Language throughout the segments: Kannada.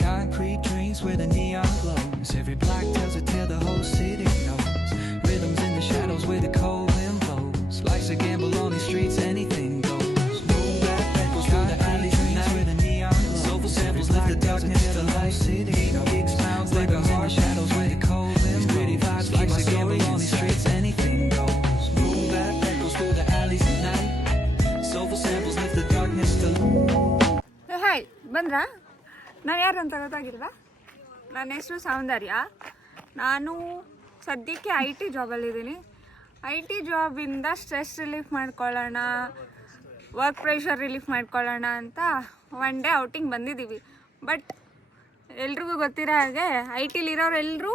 Concrete dreams where the neon glows. Every block tells a tale the whole city knows. Rhythms in the shadows where the cold wind blows. Life's a gamble on these streets, anything goes. Moon that echoes through the alleys at night where the neon glows. Soulful samples lift the darkness to the whole city knows. Big smiles like a heart, shadows where the cold wind blows. Pretty vibes, life's a gamble on these streets, anything goes. Moon that echoes through the alleys at night. Soulful samples lift the darkness to. Hi ಬಂದ್ರಾ? ನಾನು ಯಾರು ಅಂತ ಗೊತ್ತಾಗಿಲ್ವಾ? ನನ್ನ ಹೆಸರು ಸೌಂದರ್ಯ. ನಾನು ಸದ್ಯಕ್ಕೆ IT ಜಾಬಲ್ಲಿದ್ದೀನಿ. IT ಜಾಬಿಂದ ಸ್ಟ್ರೆಸ್ ರಿಲೀಫ್ ಮಾಡ್ಕೊಳ್ಳೋಣ, ವರ್ಕ್ ಪ್ರೆಷರ್ ರಿಲೀಫ್ ಮಾಡ್ಕೊಳ್ಳೋಣ ಅಂತ ಒನ್ ಡೇ ಔಟಿಂಗ್ ಬಂದಿದ್ದೀವಿ. ಬಟ್ ಎಲ್ರಿಗೂ ಗೊತ್ತಿರೋ ಹಾಗೆ IT-ಲಿರೋರೆಲ್ಲರೂ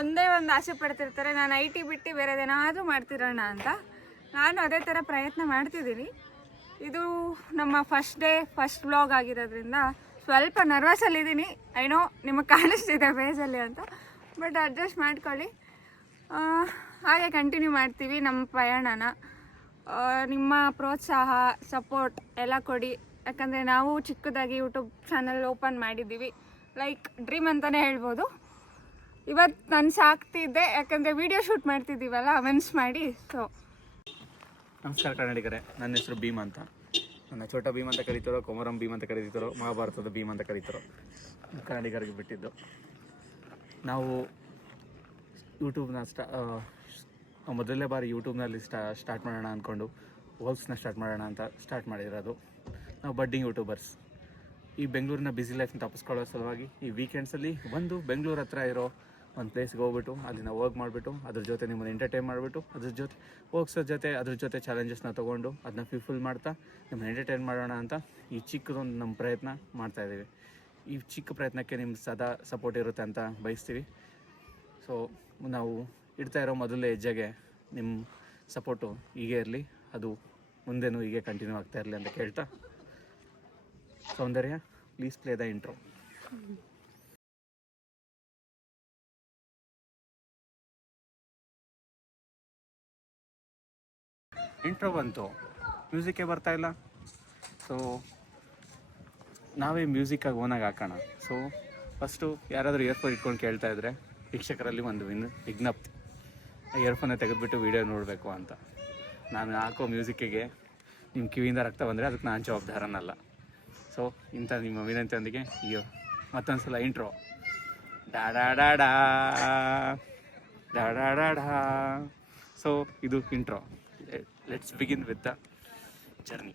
ಒಂದೇ ಒಂದು ಆಸೆ ಪಡ್ತಿರ್ತಾರೆ, ನಾನು IT ಬಿಟ್ಟು ಬೇರೆದೇನಾದರೂ ಮಾಡ್ತಿರೋಣ ಅಂತ. ನಾನು ಅದೇ ಥರ ಪ್ರಯತ್ನ ಮಾಡ್ತಿದ್ದೀನಿ. ಇದು ನಮ್ಮ ಫಸ್ಟ್ ವ್ಲಾಗ್ ಆಗಿರೋದ್ರಿಂದ ಸ್ವಲ್ಪ ನರ್ವಸಲ್ಲಿದ್ದೀನಿ. ಏನೋ ನಿಮಗೆ ಕಾಣಿಸ್ತಿದೆ ಫೇಸಲ್ಲಿ ಅಂತ, ಬಟ್ ಅಡ್ಜಸ್ಟ್ ಮಾಡ್ಕೊಳ್ಳಿ. ಹಾಗೆ ಕಂಟಿನ್ಯೂ ಮಾಡ್ತೀವಿ ನಮ್ಮ ಪ್ರಯಾಣನ. ನಿಮ್ಮ ಪ್ರೋತ್ಸಾಹ, ಸಪೋರ್ಟ್ ಎಲ್ಲ ಕೊಡಿ. ಯಾಕಂದರೆ ನಾವು ಚಿಕ್ಕದಾಗಿ ಯೂಟ್ಯೂಬ್ ಚಾನಲ್ ಓಪನ್ ಮಾಡಿದ್ದೀವಿ, ಲೈಕ್ ಡ್ರೀಮ್ ಅಂತಲೇ ಹೇಳ್ಬೋದು. ಇವತ್ತು ನಾನು ಸಾಕ್ತಿದ್ದೆ, ಯಾಕಂದರೆ ವೀಡಿಯೋ ಶೂಟ್ ಮಾಡ್ತಿದ್ದೀವಲ್ಲ ಮೆನ್ಸ್ ಮಾಡಿ. ಸೊ ನಮಸ್ಕಾರ ಕನ್ನಡಿಗರೇ, ನನ್ನ ಹೆಸರು ಭೀಮ್ ಅಂತ. ನನ್ನ ಛೋಟ ಭೀಮ್ ಅಂತ ಕರೀತಾರೋ, ಕೊಮರಂ ಭೀಮ್ ಅಂತ ಕರೀತಾರೋ, ಮಹಾಭಾರತದ ಭೀಮ್ ಅಂತ ಕರೀತಾರೋ, ಕನ್ನಡಿಗರಿಗೆ ಬಿಟ್ಟಿದ್ದು. ನಾವು ಯೂಟ್ಯೂಬ್ನ ಮೊದಲನೇ ಬಾರಿ ಯೂಟ್ಯೂಬ್ನಲ್ಲಿ ಸ್ಟಾರ್ಟ್ ಮಾಡೋಣ ಅಂದ್ಕೊಂಡು ವ್ಲಾಗ್ಸ್ನ ಸ್ಟಾರ್ಟ್ ಮಾಡೋಣ ಅಂತ ಸ್ಟಾರ್ಟ್ ಮಾಡಿರೋದು. ನಾವು ಬಡ್ಡಿಂಗ್ ಯೂಟ್ಯೂಬರ್ಸ್. ಈ ಬೆಂಗಳೂರಿನ ಬ್ಯುಸಿ ಲೈಫ್ನ ತಪ್ಪಿಸ್ಕೊಳ್ಳೋ ಸಲುವಾಗಿ ಈ ವೀಕೆಂಡ್ಸಲ್ಲಿ ಒಂದು ಬೆಂಗಳೂರು ಹತ್ರ ಇರೋ ಒಂದು ಪ್ಲೇಸ್ಗೆ ಹೋಗ್ಬಿಟ್ಟು ಅಲ್ಲಿ ನಾವು ವರ್ಕ್ ಮಾಡಿಬಿಟ್ಟು ಅದ್ರ ಜೊತೆ ನಿಮ್ಮನ್ನು ಎಂಟರ್ಟೈನ್ ಮಾಡಿಬಿಟ್ಟು ಅದ್ರ ಜೊತೆ ಹೋಗ್ಸೋ ಜೊತೆ ಅದ್ರ ಜೊತೆ ಚಾಲೆಂಜಸ್ನ ತೊಗೊಂಡು ಅದನ್ನ ಫುಲ್ಫಿಲ್ ಮಾಡ್ತಾ ನಿಮ್ಮನ್ನು ಎಂಟರ್ಟೈನ್ ಮಾಡೋಣ ಅಂತ ಈ ಚಿಕ್ಕದೊಂದು ನಮ್ಮ ಪ್ರಯತ್ನ ಮಾಡ್ತಾಯಿದ್ದೀವಿ. ಈ ಚಿಕ್ಕ ಪ್ರಯತ್ನಕ್ಕೆ ನಿಮ್ಮ ಸದಾ ಸಪೋರ್ಟ್ ಇರುತ್ತೆ ಅಂತ ಬಯಸ್ತೀವಿ. ಸೊ ನಾವು ಇಡ್ತಾ ಇರೋ ಮೊದಲನೇ ಹೆಜ್ಜೆಗೆ ನಿಮ್ಮ ಸಪೋರ್ಟು ಹೀಗೆ ಇರಲಿ, ಅದು ಮುಂದೆನೂ ಹೀಗೆ ಕಂಟಿನ್ಯೂ ಆಗ್ತಾ ಇರಲಿ ಅಂತ ಕೇಳ್ತಾ, Soundarya please play the intro. Intro ಬಂತು, ಮ್ಯೂಸಿಕ್ಕೇ ಬರ್ತಾ ಇಲ್ಲ. ಸೊ ನಾವೇ ಮ್ಯೂಸಿಕ್ಕಾಗಿ ಓನಾಗಿ ಹಾಕೋಣ. ಸೊ ಫಸ್ಟು ಯಾರಾದರೂ ಇಯರ್ಫೋನ್ ಇಟ್ಕೊಂಡು ಕೇಳ್ತಾ ಇದ್ದರೆ ವೀಕ್ಷಕರಲ್ಲಿ ಒಂದು ವಿಜ್ಞಪ್ತಿ, ಇಯರ್ಫೋನ್ನ ತೆಗೆದುಬಿಟ್ಟು ವೀಡಿಯೋ ನೋಡಬೇಕು ಅಂತ. ನಾನು ಹಾಕೋ ಮ್ಯೂಸಿಕ್ಕಿಗೆ ನಿಮ್ಮ ಕಿವಿಯಿಂದ ರಕ್ತ ಬಂದರೆ ಅದಕ್ಕೆ ನಾನು ಜವಾಬ್ದಾರನಲ್ಲ. ಸೊ ಇಂಥ ನಿಮ್ಮ ವಿನಂತಿಯೊಂದಿಗೆ ಅಯ್ಯೋ ಮತ್ತೊಂದು ಸಲ ಇಂಟ್ರೋ. ಡಾ ಡಾ ಡಾ ಡಾ ಡಾ ಡಾ ಡಾ ಡಾ. ಸೊ ಇದು intro. Let's begin with the journey.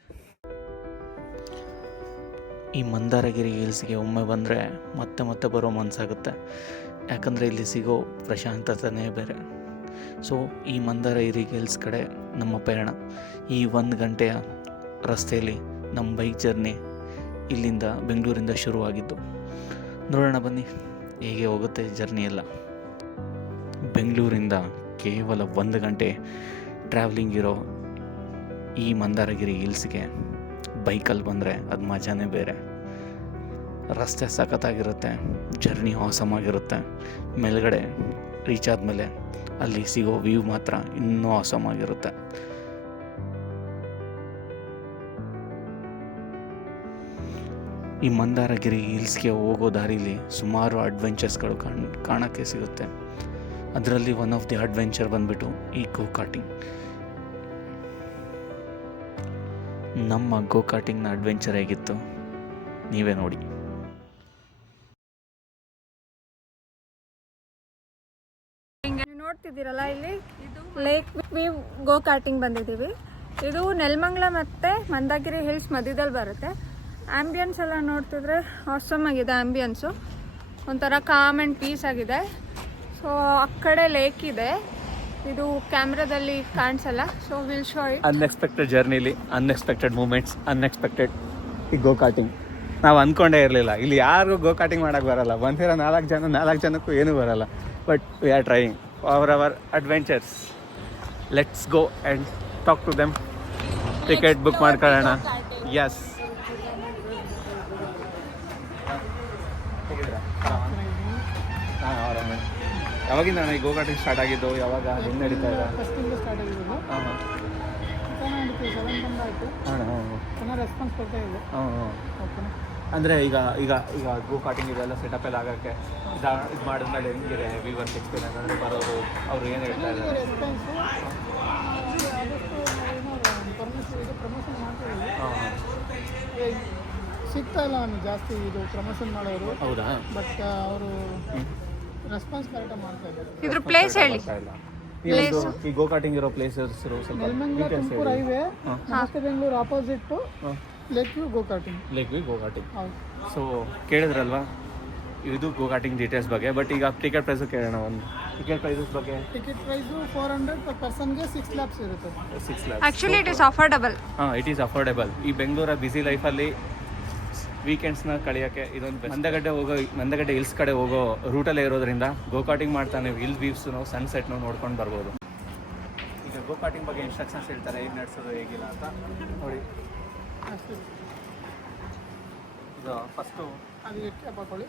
ಈ ಮಂದಾರಗಿರಿ ಹಿಲ್ಸ್ಗೆ ಒಮ್ಮೆ ಬಂದರೆ ಮತ್ತೆ ಮತ್ತೆ ಬರೋ ಮನಸ್ಸಾಗುತ್ತೆ. ಯಾಕಂದರೆ ಇಲ್ಲಿ ಸಿಗೋ ಪ್ರಶಾಂತತೆಯೇ ಬೇರೆ. ಸೊ ಈ ಮಂದಾರಗಿರಿ ಹಿಲ್ಸ್ ಕಡೆ ನಮ್ಮ ಪಯಣ. ಈ 1 ಗಂಟೆಯ ರಸ್ತೆಯಲ್ಲಿ ನಮ್ಮ ಬೈಕ್ ಜರ್ನಿ ಇಲ್ಲಿಂದ ಬೆಂಗಳೂರಿಂದ ಶುರುವಾಗಿದ್ದು. ನೋಡೋಣ ಬನ್ನಿ ಹೇಗೆ ಹೋಗುತ್ತೆ ಜರ್ನಿ ಎಲ್ಲ. ಬೆಂಗಳೂರಿಂದ ಕೇವಲ 1 ಗಂಟೆ ಟ್ರಾವೆಲಿಂಗ್ ಇರೋ ಈ ಮಂದಾರಗಿರಿ ಹಿಲ್ಸ್ಗೆ ಬೈಕಲ್ಲಿ ಬಂದರೆ ಅದು ಮಜಾನೇ ಬೇರೆ. ರಸ್ತೆ ಸಖತ್ತಾಗಿರುತ್ತೆ, ಜರ್ನಿ ಆಸಮ್ ಆಗಿರುತ್ತೆ. ಮೇಲ್ಗಡೆ ರೀಚ್ ಆದಮೇಲೆ ಅಲ್ಲಿ ಸಿಗೋ ವ್ಯೂ ಮಾತ್ರ ಇನ್ನೂ ಆಸಮ್ ಆಗಿರುತ್ತೆ. ಈ ಮಂದಾರಗಿರಿ ಹಿಲ್ಸ್ಗೆ ಹೋಗೋ ದಾರಿಲಿ ಸುಮಾರು ಅಡ್ವೆಂಚರ್ಸ್ಗಳು ಕಾಣೋಕ್ಕೆ ಸಿಗುತ್ತೆ. ಅದರಲ್ಲಿ ಒನ್ ಆಫ್ ದಿ ಅಡ್ವೆಂಚರ್ ಬಂದುಬಿಟ್ಟು ಈ ಗೋಕಾಟಿಂಗ್. ನಮ್ಮ ಗೋಕಾಟಿಂಗ್ನ ಅಡ್ವೆಂಚರ್ ಹೇಗಿತ್ತು ನೀವೇ ನೋಡಿ. ನೋಡ್ತಿದ್ದೀರಲ್ಲ, ಇಲ್ಲಿ ಲೇಕ್ ವ್ಯೂ ಗೋಕಾಟಿಂಗ್ ಬಂದಿದ್ದೀವಿ. ಇದು ನೆಲಮಂಗಲ ಮತ್ತು ಮಂದಾರಗಿರಿ ಹಿಲ್ಸ್ ಮಧ್ಯದಲ್ಲಿ ಬರುತ್ತೆ. ಆ್ಯಂಬಿಯನ್ಸ್ ಎಲ್ಲ ನೋಡ್ತಿದ್ರೆ ಆಸಮ್ ಆಗಿದೆ. ಆ್ಯಂಬಿಯನ್ಸು ಒಂಥರ ಕಾಮ್ ಆ್ಯಂಡ್ ಪೀಸ್ ಆಗಿದೆ. ಸೊ ಆ ಕಡೆ ಲೇಕ್ ಇದೆ, ಇದು ಕ್ಯಾಮ್ರಾದಲ್ಲಿ ಕಾಣಿಸಲ್ಲ. So will show it. Unexpected ಜರ್ನಿಲಿ ಅನ್ಎಕ್ಸ್ಪೆಕ್ಟೆಡ್ ಮೂಮೆಂಟ್ಸ್, ಅನ್ಎಕ್ಸ್ಪೆಕ್ಟೆಡ್ ಈ ಗೋಕಾಟಿಂಗ್. ನಾವು ಅಂದ್ಕೊಂಡೇ ಇರಲಿಲ್ಲ ಇಲ್ಲಿ ಯಾರಿಗೂ ಗೋಕಾಟಿಂಗ್ ಮಾಡೋಕ್ಕೆ ಬರೋಲ್ಲ. ಬಂದಿರೋ 4 ಜನಕ್ಕೂ ಏನೂ ಬರೋಲ್ಲ. But we are trying for our adventures. Let's go and talk to them. Ticket book ಮಾಡ್ಕೊಳ್ಳೋಣ. ಎಸ್, ಯಾವಾಗಿಂದ ಈ ಗೋ ಕಾರ್ಟಿಂಗ್ ಸ್ಟಾರ್ಟ್ ಆಗಿದ್ದು, ಯಾವಾಗ ಹೆಂಗೆ ನಡೀತಾ ಇದೆ? ಫಸ್ಟಿಂದ ಸ್ಟಾರ್ಟ್ ಆಗಿರೋದು. ಹಾಂ ಚೆನ್ನಾಗಿ ನಡೀತೀವಿ, 7 ಬಂದು ಆಯಿತು. ಚೆನ್ನಾಗಿ ರೆಸ್ಪಾನ್ಸ್ ಕೊಡ್ತಾ ಇದೆ. ಓಕೆನಾ. ಅಂದರೆ ಈಗ ಈಗ ಈಗ ಗೋ ಕಾರ್ಟಿಂಗ್ ಇದೆಲ್ಲ ಸೆಟಪ್ ಎಲ್ಲ ಆಗೋಕ್ಕೆ ಇದು ಮಾಡಿದ್ಮೇಲೆ ಹೆಂಗಿದೆ ವ್ಯೂವರ್ಸ್ ಎಕ್ಸ್ಪೀರಿಯನ್ಸ್? ಅಂದರೆ ಬರೋರು ಅವರು ಏನು ಹೇಳ್ತಾ ಇದ್ದಾರೆ? ರೆಸ್ಪಾನ್ಸು ಆದಷ್ಟು ನಾವೇನೋ ಪ್ರಮೋಷನ್ ಮಾಡ್ತಾ ಇದ್ದೀವಿ. ಸಿಗ್ತಾ ಇಲ್ಲ ನಮಗೆ ಜಾಸ್ತಿ ಇದು ಪ್ರಮೋಷನ್ ಮಾಡೋರು. ಹೌದಾ? ಬಟ್ ಅವರು ರೆಸ್ಪಾನ್ಸ್ ಕರೆಕ್ಟಾಗಿ ಮಾಡ್ತಾ ಇದ್ದಾರೆ. ಇದ್ರ ಪ್ಲೇಸ್ ಹೇಳಿ. ಈ ಗೋ ಕಾರ್ಟಿಂಗ್ ಇರೋ ಪ್ಲೇಸಸ್ ಸ್ವಲ್ಪ ನೆಲಮಂಗಲ ತುಮಕೂರು ಹೈವೇ, ನಮಸ್ತೆ ಬೆಂಗಳೂರು ಆಪೋಸಿಟ್ಟು ಲೇಕ್ ವ್ಯೂ ಗೋ ಕಾರ್ಟಿಂಗ್. ಲೇಕ್ ವ್ಯೂ ಗೋ ಕಾರ್ಟಿಂಗ್. ಹೌದು. ಸೊ ಕೇಳಿದ್ರಲ್ವಾ ಇದು ಗೋ ಕಾರ್ಟಿಂಗ್ ಡೀಟೇಲ್ಸ್ ಬಗ್ಗೆ. ಬಟ್ ಈಗ ಟಿಕೆಟ್ ಪ್ರೈಸು ಕೇಳೋಣ. ಒಂದು ಟಿಕೆಟ್ ಪ್ರೈಸಸ್ ಬಗ್ಗೆ. ಟಿಕೆಟ್ ಪ್ರೈಸು 400 per ಪರ್ಸನ್ಗೆ 6 lakhs ಇರುತ್ತೆ. 6 lakhs. Actually it is affordable. ಹಾಂ, ಇಟ್ ಈಸ್ ಅಫೋರ್ಡೆಬಲ್. ಈ ಬೆಂಗಳೂರ ಬ್ಯುಸಿ ಲೈಫಲ್ಲಿ ವೀಕೆಂಡ್ಸ್ನ ಕಳೆಯೋಕ್ಕೆ ಇದೊಂದು ಮಂದಗಡ್ಡೆ ಹಿಲ್ಸ್ ಕಡೆ ಹೋಗೋ ರೂಟಲ್ಲೇ ಇರೋದ್ರಿಂದ ಗೋ ಕಾರ್ಟಿಂಗ್ ಮಾಡ್ತಾನೆ ಹಿಲ್ ವ್ಯೂವ್ಸು ನಾವು ಸನ್ಸೆಟ್ನು ನೋಡ್ಕೊಂಡು ಬರ್ಬೋದು. ಈಗ ಗೋ ಕಾರ್ಟಿಂಗ್ ಬಗ್ಗೆ ಇನ್ಸ್ಟ್ರಕ್ಷನ್ಸ್ ಹೇಳ್ತಾರೆ, ಹೇಗೆ ನಡೆಸೋದು ಹೇಗಿಲ್ಲ ಅಂತ ನೋಡಿ. ಇದು ಫಸ್ಟು ಅದು ಎಕ್ಕೆ ಹಾಕೊಳ್ಳಿ.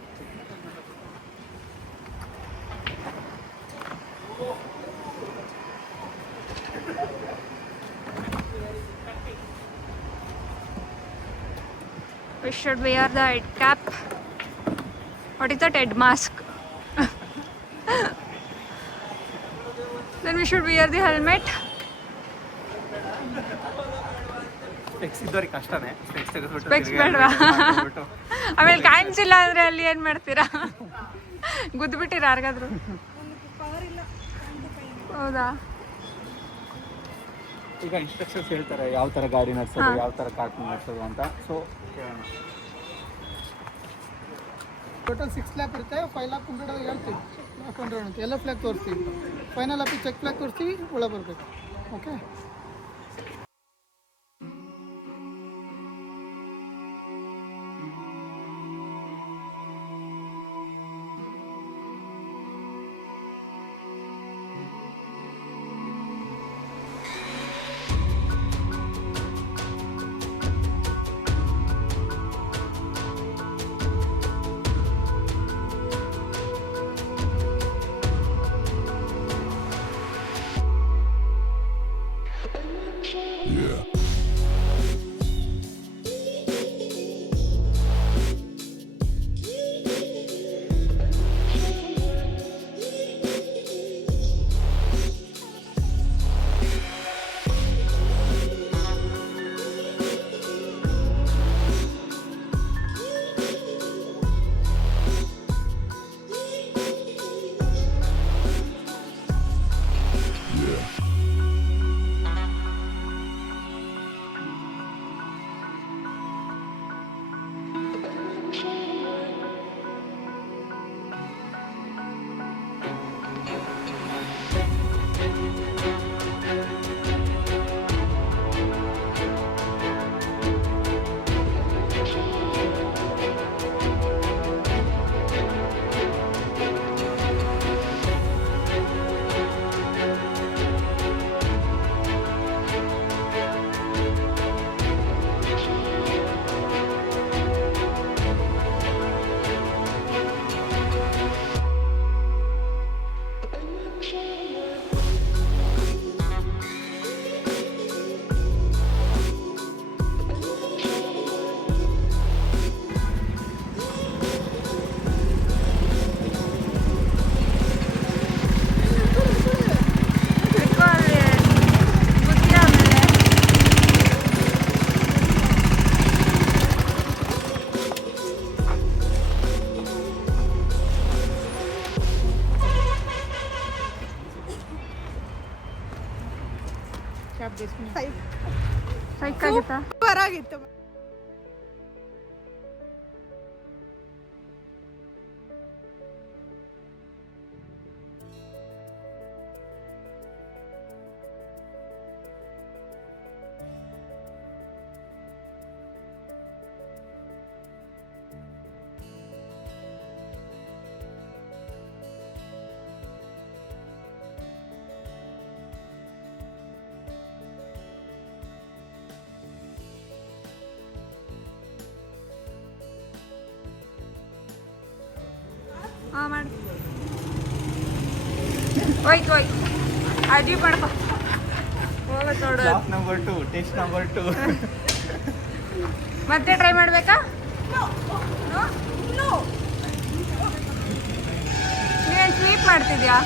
We should wear the head cap. What is that? Head mask. Then we should wear the helmet. Specs ಇದ್ದವ್ರಿಗೆ ಕಷ್ಟನೇ. ಸ್ಪೆಕ್ಸ್ ತೆಗೆದ್ಬಿಟ್ಟು ಸ್ಪೆಕ್ಸ್ ಬೇಡವಾ? ಆಮೇಲೆ ಕಾಣಿಸಿಲ್ಲ ಅಂದರೆ ಅಲ್ಲಿ ಏನು ಮಾಡ್ತೀರಾ? ಗುದ್ದುಬಿಟ್ಟಿರ ಯಾರಿಗಾದ್ರು? ಹೌದಾ? ಈಗ ಇನ್ಸ್ಟ್ರಕ್ಷನ್ಸ್ ಹೇಳ್ತಾರೆ ಯಾವ ಥರ ಗಾಡಿ ನಡೆಸೋದು, ಯಾವ ಥರ ಕಾರ್ಟೂನ್ ನಡೆಸೋದು ಅಂತ. ಸೊ ಕೇಳೋಣ. ಟೋಟಲ್ 6 lakh ಇರುತ್ತೆ. 5 lakh 100 ಹೇಳ್ತೀವಿ. 100 ಅಂತ ಎಲ್ಲ ಫ್ಲಾಗ್ ತೋರಿಸ್ತೀವಿ. ಫೈನಲ್ ಆಗಿ ಚೆಕ್ ಫ್ಲಾಗ್ ತೋರಿಸ್ತೀವಿ, ಒಳಗೆ ಬರಬೇಕು. ಓಕೆ. ಸೂಪರ್ ಆಗಿತ್ತು. ಹೋಯ್ತು ಹೋಯ್ತು ಅಜೀಬ್ ಮಾಡ್ಕೊ ಹೋಗೋದು ನೋಡು. Number 2 test number 2. ಮತ್ತೆ ಟ್ರೈ ಮಾಡ್ಬೇಕಾ? ನೀವೇನು ಸ್ವೀಪ್ ಮಾಡ್ತಿದ್ಯಾ?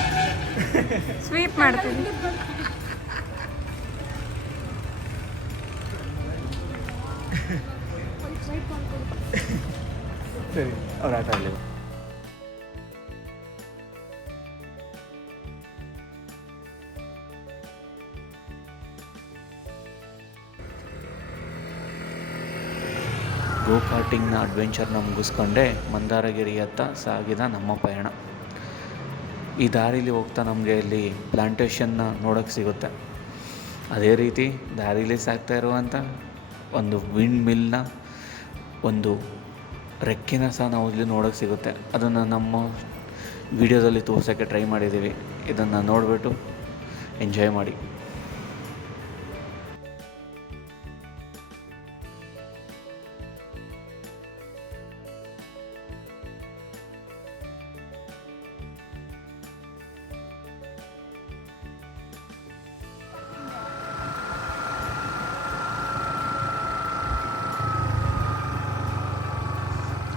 ಸ್ವೀಪ್ ಮಾಡ್ತಿದ್ಯಾ? ಸರಿ ಅವ್ರ ಆಟ ಆಡಲಿ. ಗೋ ಕಾರ್ಟಿಂಗ್ನ ಅಡ್ವೆಂಚರ್ನ ಮುಗಿಸ್ಕೊಂಡೆ ಮಂದಾರಗಿರಿಯತ್ತ ಸಾಗಿದ ನಮ್ಮ ಪಯಣ. ಈ ದಾರಿಲಿ ಹೋಗ್ತಾ ನಮಗೆ ಇಲ್ಲಿ ಪ್ಲಾಂಟೇಷನ್ನ ನೋಡೋಕ್ಕೆ ಸಿಗುತ್ತೆ. ಅದೇ ರೀತಿ ದಾರಿಲಿ ಸಾಗ್ತಾ ಇರುವಂಥ ಒಂದು ವಿಂಡ್ ಮಿಲ್ನ ಒಂದು ರೆಕ್ಕೆನ ಸಹ ನಾವು ಇಲ್ಲಿ ನೋಡೋಕ್ಕೆ ಸಿಗುತ್ತೆ. ಅದನ್ನು ನಮ್ಮ ವಿಡಿಯೋದಲ್ಲಿ ತೋರ್ಸೋಕ್ಕೆ ಟ್ರೈ ಮಾಡಿದ್ದೀವಿ. ಇದನ್ನು ನೋಡಿಬಿಟ್ಟು ಎಂಜಾಯ್ ಮಾಡಿ.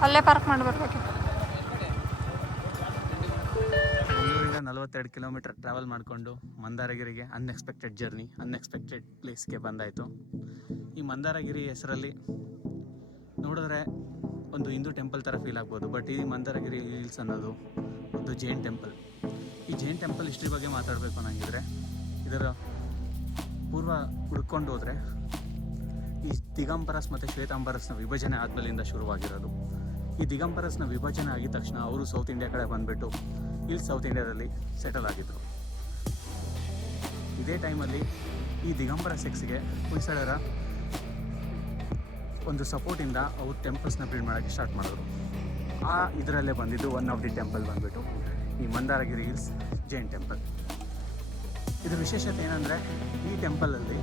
ಅಲ್ಲೇ ಪಾರ್ಕ್ ಮಾಡಿ ಬರ್ಬೇಕು. ಬೆಂಗಳೂರಿಂದ 42 ಕಿಲೋಮೀಟರ್ ಟ್ರಾವೆಲ್ ಮಾಡಿಕೊಂಡು ಮಂದಾರಗಿರಿಗೆ ಅನ್ಎಕ್ಸ್ಪೆಕ್ಟೆಡ್ ಜರ್ನಿ, ಅನ್ಎಕ್ಸ್ಪೆಕ್ಟೆಡ್ ಪ್ಲೇಸ್ಗೆ ಬಂದಾಯಿತು. ಈ ಮಂದಾರಗಿರಿ ಹೆಸರಲ್ಲಿ ನೋಡಿದ್ರೆ ಒಂದು ಹಿಂದೂ ಟೆಂಪಲ್ ಥರ ಫೀಲ್ ಆಗ್ಬೋದು. ಬಟ್ ಈ ಮಂದಾರಗಿರಿ ಹಿಲ್ಸ್ ಅನ್ನೋದು ಒಂದು ಜೈನ್ ಟೆಂಪಲ್. ಈ ಜೈನ್ ಟೆಂಪಲ್ ಹಿಸ್ಟ್ರಿ ಬಗ್ಗೆ ಮಾತಾಡಬೇಕು ಅನ್ನಂಗಿದ್ರೆ ಇದರ ಪೂರ್ವ ಹುಡ್ಕೊಂಡು ಹೋದರೆ ಈ ದಿಗಂಬರಸ್ ಮತ್ತು ಶ್ವೇತಾಂಬರಸ್ನ ವಿಭಜನೆ ಆದಮೇಲಿಂದ ಶುರುವಾಗಿರೋದು. ಈ ದಿಗಂಬರಸ್ನ ವಿಭಜನೆ ಆಗಿದ ತಕ್ಷಣ ಅವರು ಸೌತ್ ಇಂಡಿಯಾ ಕಡೆ ಬಂದುಬಿಟ್ಟು ಇಲ್ಲಿ ಸೌತ್ ಇಂಡಿಯಾದಲ್ಲಿ ಸೆಟಲ್ ಆಗಿದ್ದರು. ಇದೇ ಟೈಮಲ್ಲಿ ಈ ದಿಗಂಬರ ಸೆಕ್ಸ್ಗೆ ಹೊಯ್ಸಳರ ಒಂದು ಸಪೋರ್ಟಿಂದ ಅವರು ಟೆಂಪಲ್ಸ್ನ ಬಿಲ್ಡ್ ಮಾಡೋಕ್ಕೆ ಸ್ಟಾರ್ಟ್ ಮಾಡಿದ್ರು. ಆ ಇದರಲ್ಲೇ ಬಂದಿದ್ದು ಒನ್ ಆಫ್ ದಿ ಟೆಂಪಲ್ ಬಂದುಬಿಟ್ಟು ಈ ಮಂದಾರಗಿರಿ ಹಿಲ್ಸ್ ಜೈನ್ ಟೆಂಪಲ್. ಇದರ ವಿಶೇಷತೆ ಏನಂದರೆ ಈ ಟೆಂಪಲಲ್ಲಿ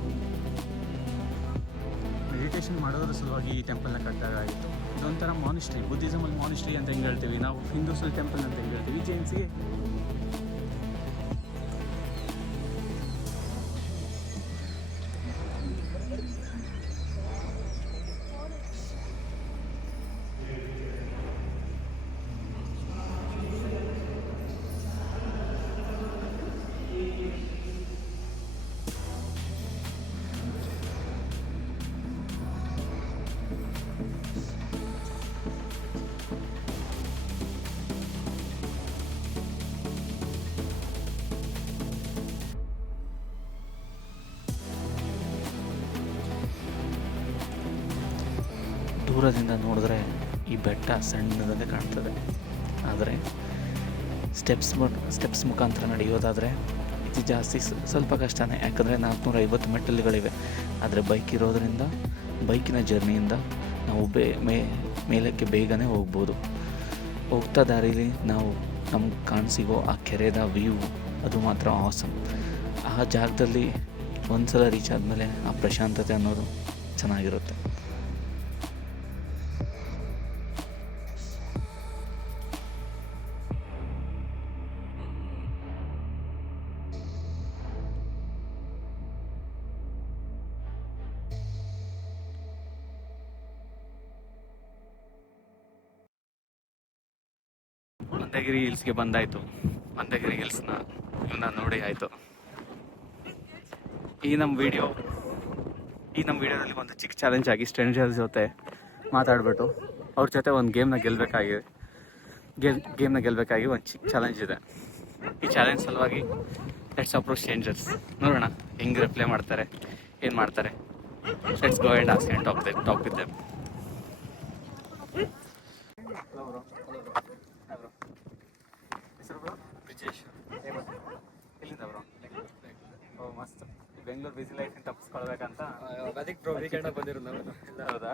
ಮೆಡಿಟೇಷನ್ ಮಾಡೋದ್ರ ಸಲುವಾಗಿ ಈ ಟೆಂಪಲ್ನ ಕಟ್ಟಲಾಗಿತ್ತು. ಇದೊಂಥರ ಮಾನಿಸ್ಟ್ರಿ. ಬುದ್ಧಿಸಮಲ್ಲಿ ಮಾನಿಸ್ಟ್ರಿ ಅಂತ ಹೆಂಗೆ ಹೇಳ್ತೀವಿ ನಾವು, ಹಿಂದೂಸಲ್ಲಿ ಟೆಂಪಲ್ ಅಂತ ಹೆಂಗೆ ಹೇಳ್ತೀವಿ, ಜೈನ್ಸಿಗೆ ದೂರದಿಂದ ನೋಡಿದ್ರೆ ಈ ಬೆಟ್ಟ ಸಣ್ಣದಂತೆ ಕಾಣ್ತದೆ. ಆದರೆ ಸ್ಟೆಪ್ಸ್ ಮುಖಾಂತರ ನಡೆಯೋದಾದರೆ ಇದು ಜಾಸ್ತಿ ಸ್ವಲ್ಪ ಕಷ್ಟನೇ. ಯಾಕಂದರೆ 450 ಮೆಟ್ಟಲುಗಳಿವೆ. ಆದರೆ ಬೈಕ್ ಇರೋದರಿಂದ ಬೈಕಿನ ಜರ್ನಿಯಿಂದ ನಾವು ಮೇಲಕ್ಕೆ ಬೇಗನೆ ಹೋಗ್ಬೋದು. ಹೋಗ್ತಾ ದಾರಿಲಿ ನಾವು ನಮ್ಗೆ ಕಾಣಿಸಿಗೋ ಆ ಕೆರೆದ ವ್ಯೂ ಅದು ಮಾತ್ರ ಆಸಮ್. ಆ ಜಾಗದಲ್ಲಿ ಒಂದು ಸಲ ರೀಚ್ ಆದಮೇಲೆ ಆ ಪ್ರಶಾಂತತೆ ಅನ್ನೋದು ಚೆನ್ನಾಗಿರುತ್ತೆ. ಮಂದಗಿರಿ ಹಿಲ್ಸ್ಗೆ ಬಂದಾಯಿತು. ಮಂದಗಿರಿ ಹಿಲ್ಸ್ನ ಇವನ್ನ ನೋಡಿ ಆಯಿತು. ಈ ನಮ್ಮ ವಿಡಿಯೋದಲ್ಲಿ ಒಂದು ಚಿಕ್ಕ ಚಾಲೆಂಜ್ ಆಗಿ ಸ್ಟ್ರೇಂಜರ್ಸ್ ಜೊತೆ ಮಾತಾಡ್ಬಿಟ್ಟು ಅವ್ರ ಜೊತೆ ಒಂದು ಗೇಮ್ನ ಗೆಲ್ಲಬೇಕಾಗಿ ಒಂದು ಚಿಕ್ಕ ಚಾಲೆಂಜ್ ಇದೆ. ಈ ಚಾಲೆಂಜ್ ಸಲುವಾಗಿ ಲೆಟ್ಸ್ ಅಪ್ರೋಚ್ ಸ್ಟ್ರೇಂಜರ್ಸ್. ನೋಡೋಣ ಹೆಂಗೆ ರಿಪ್ಲೈ ಮಾಡ್ತಾರೆ, ಏನು ಮಾಡ್ತಾರೆ. Let's go and ask and talk with them. ಎಲ್ಲಿಂದ ಬ್ರೋ? ಓ ಮಸ್ತ್. ಬೆಂಗಳೂರು ಬಿಸಿ ಲೈಫಿಂದ ತಪ್ಪಿಸ್ಕೊಳ್ಬೇಕಂತ ಅದಕ್ಕೆ ವೀಕೆಂಡ್ ಬಂದಿರೋದು ನಾವು. ಹೌದಾ?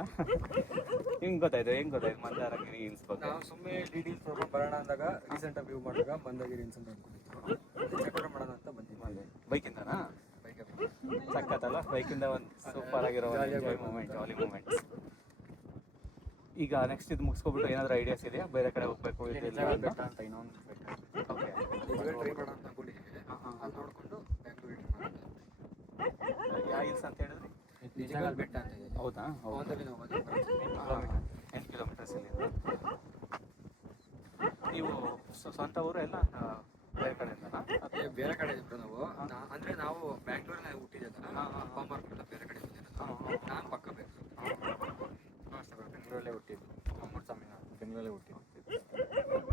ಹೆಂಗೆ ಗೊತ್ತಾಯ್ತು ಮಂದಾರಗಿರಿ ಹಿಲ್ಸ್ ಬಗ್ಗೆ? ನಾವು ಸುಮ್ಮನೆ ಡೀಟೇಲ್ಸ್ ಪ್ರೋಗ್ರಾಮ್ ಬರೋಣ ಅಂದಾಗ ರೀಸೆಂಟಾಗಿ ವ್ಯೂ ಮಾಡಿದಾಗ ಬಂದಾಗಿರಿ ಹಿಲ್ಸ್ ಅಂತ ಅಂದ್ಕೊಂಡಿದ್ರು. ಚೆಕ್ ಮಾಡೋಣ ಅಂತ ಬಂದಿದ್ವಿ. ಬೈಕಿಂದನಾ? ಸಕ್ಕತ್ತಲ್ಲ, ಬೈಕಿಂದ ಒಂದು ಸೂಪರ್ ಆಗಿರೋ ಜಾಲಿ ಮೂಮೆಂಟ್ಸ್. ಈಗ ನೆಕ್ಸ್ಟ್ ಇದು ಮುಗಿಸ್ಕೊಬಿಟ್ಟು ಏನಾದರೂ ಐಡಿಯಾಸ್ ಇದೆಯಾ ಬೇರೆ ಕಡೆ ಹೋಗ್ಬೇಕು ಅಂತ ಇನ್ನೊಂದು ಓಕೆ ಟ್ರೈ ಮಾಡೋಣ ಅಂತ ಅನ್ಕೊಂಡಿದ್ದೀವಿ. ನಿಜಗಲ್ ಬೆಟ್ಟ ಅಂತ ಇದೆ. ಹೌದಾ? ಅವತ್ತಲ್ಲಿ ನಾವು ಮದುವೆ 8 ಕಿಲೋಮೀಟರ್ಸ್ ಇಲ್ಲಿ. ನೀವು ಸ್ವಂತ ಊರು ಎಲ್ಲ ಬೇರೆ ಕಡೆಯಿಂದನಾ? ಅದೇ ಬೇರೆ ಕಡೆ ಇದ್ರು ನಾವು. ಅಂದ್ರೆ ನಾವು ಬ್ಯಾಂಗ್ಳೂರಲ್ಲಿ ಹುಟ್ಟಿದ್ದಲ್ಲ, ಕೋಮಾರ್ಪುರ ಬೇರೆ ಕಡೆ ಬಂದಿರೋದು. ನಾನು ಪಕ್ಕ ಬೇಕು ಬೆಂಗಳೂರಲ್ಲೇ ಹುಟ್ಟಿದ್ದು. ಅಮ್ಮೂರು ಸ್ವಾಮಿ ಬೆಂಗಳೂರಲ್ಲೇ ಹುಟ್ಟಿದ್ದು.